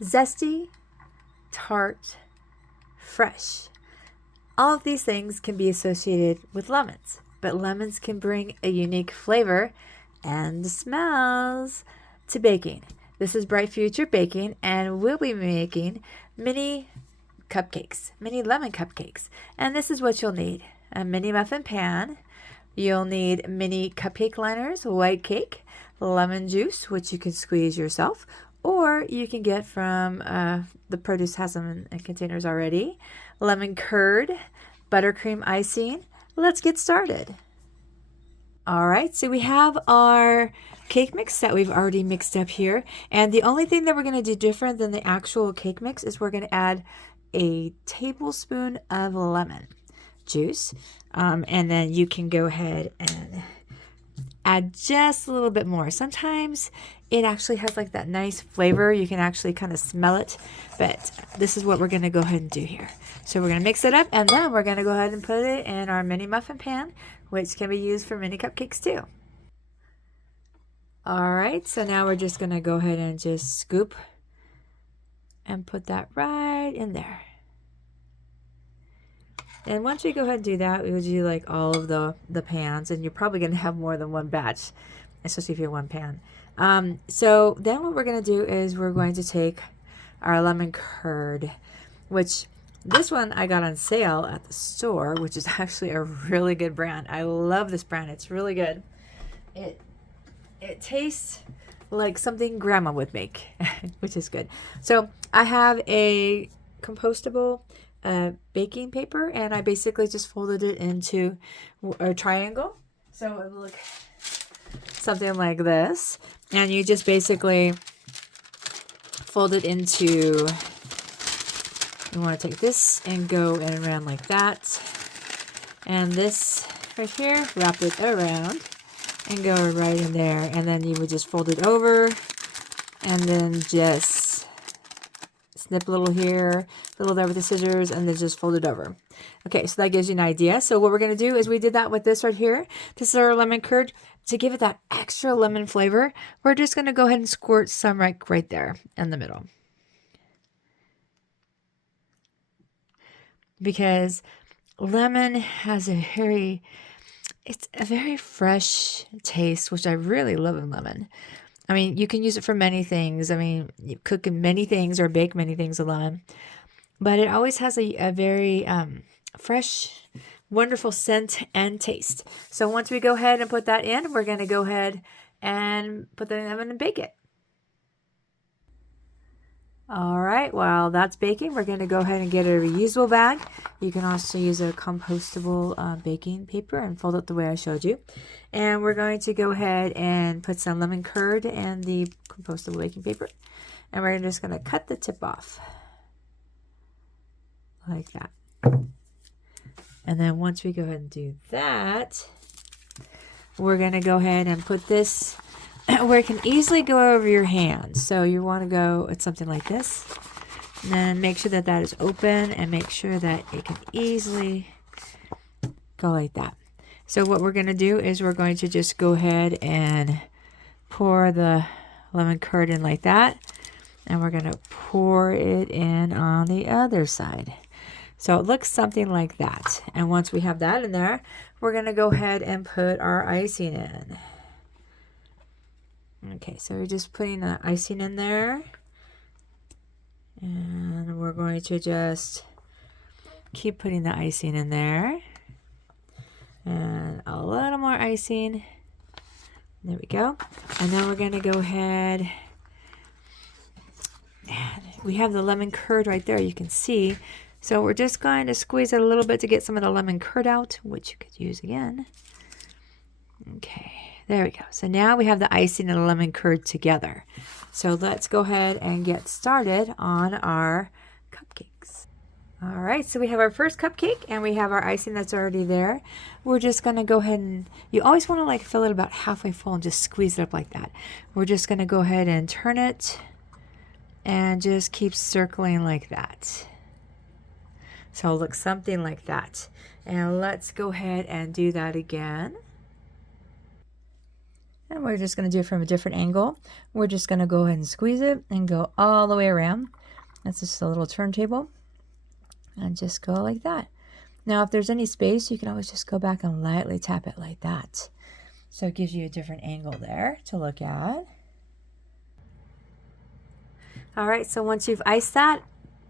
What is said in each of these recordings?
Zesty, tart, fresh. All of these things can be associated with lemons, but lemons can bring a unique flavor and smells to baking. This is Bright Future Baking, and we'll be making mini cupcakes, mini lemon cupcakes. And this is what you'll need: a mini muffin pan. You'll need mini cupcake liners, white cake, lemon juice, which you can squeeze yourself, or you can get from the produce has them in containers already. Lemon curd, buttercream icing. Let's get started. All right, so we have our cake mix that we've already mixed up here. And the only thing that we're going to do different than the actual cake mix is we're going to add a tablespoon of lemon juice. And then you can go ahead and add just a little bit more. Sometimes it actually has like that nice flavor. You can actually kind of smell it, but this is what we're going to go ahead and do here. So we're going to mix it up, and then we're going to go ahead and put it in our mini muffin pan, which can be used for mini cupcakes too. All right, so now we're just going to go ahead and just scoop and put that right in there. And once we go ahead and do that, we would do like all of the pans, and you're probably going to have more than one batch, especially if you have one pan. So then what we're going to do is we're going to take our lemon curd, which this one I got on sale at the store, which is actually a really good brand. I love this brand. It's really good. It tastes like something grandma would make, which is good. So I have a compostable baking paper, and I basically just folded it into a triangle. So it will look something like this. And you just basically fold it into, you want to take this and go and around like that. And this right here, wrap it around and go right in there. And then you would just fold it over and then just snip a little here, a little there with the scissors, and then just fold it over. Okay, so that gives you an idea. So what we're going to do is we did that with this right here. This is our lemon curd. To give it that extra lemon flavor, we're just going to go ahead and squirt some right there in the middle. Because lemon has it's a very fresh taste, which I really love in lemon. I mean, you can use it for many things. I mean, you cook many things or bake many things with lemon. But it always has a very fresh, wonderful scent and taste. So once we go ahead and put that in, we're going to go ahead and put that in the oven and bake it. All right, while that's baking, we're going to go ahead and get a reusable bag. You can also use a compostable baking paper and fold it the way I showed you. And we're going to go ahead and put some lemon curd in the compostable baking paper. And we're just going to cut the tip off like that. And then once we go ahead and do that, we're going to go ahead and put this where it can easily go over your hands. So you want to go at something like this. And then make sure that that is open and make sure that it can easily go like that. So what we're going to do is we're going to just go ahead and pour the lemon curd in like that. And we're going to pour it in on the other side. So it looks something like that. And once we have that in there, we're going to go ahead and put our icing in. Okay, so we're just putting the icing in there. And we're going to just keep putting the icing in there. And a little more icing. There we go. And then we're going to go ahead. And we have the lemon curd right there, you can see. So we're just going to squeeze it a little bit to get some of the lemon curd out, which you could use again. Okay, there we go. So now we have the icing and the lemon curd together. So let's go ahead and get started on our cupcakes. All right, so we have our first cupcake and we have our icing that's already there. We're just going to go ahead and, you always want to like fill it about halfway full and just squeeze it up like that. We're just going to go ahead and turn it and just keep circling like that. So it'll look something like that. And let's go ahead and do that again. And we're just going to do it from a different angle. We're just going to go ahead and squeeze it and go all the way around. That's just a little turntable. And just go like that. Now, if there's any space, you can always just go back and lightly tap it like that. So it gives you a different angle there to look at. All right, so once you've iced that,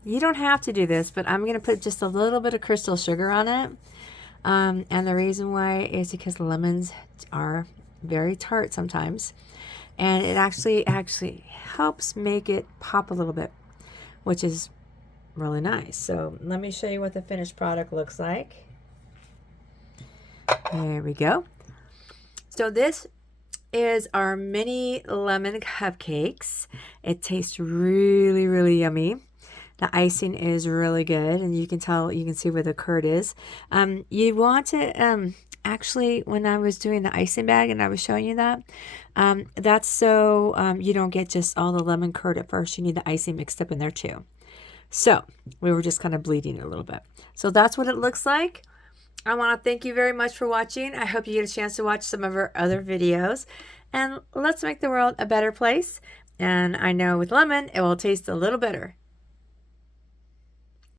you don't have to do this, but I'm going to put just a little bit of crystal sugar on it. And the reason why is because lemons are very tart sometimes. And it actually helps make it pop a little bit, which is really nice. So let me show you what the finished product looks like. There we go. So this is our mini lemon cupcakes. It tastes really, really yummy. The icing is really good, and you can see where the curd is. You want to, actually, when I was doing the icing bag and I was showing you that, that's so you don't get just all the lemon curd at first. You need the icing mixed up in there too. So we were just kind of bleeding a little bit. So that's what it looks like. I want to thank you very much for watching. I hope you get a chance to watch some of our other videos. And let's make the world a better place. And I know with lemon, it will taste a little better.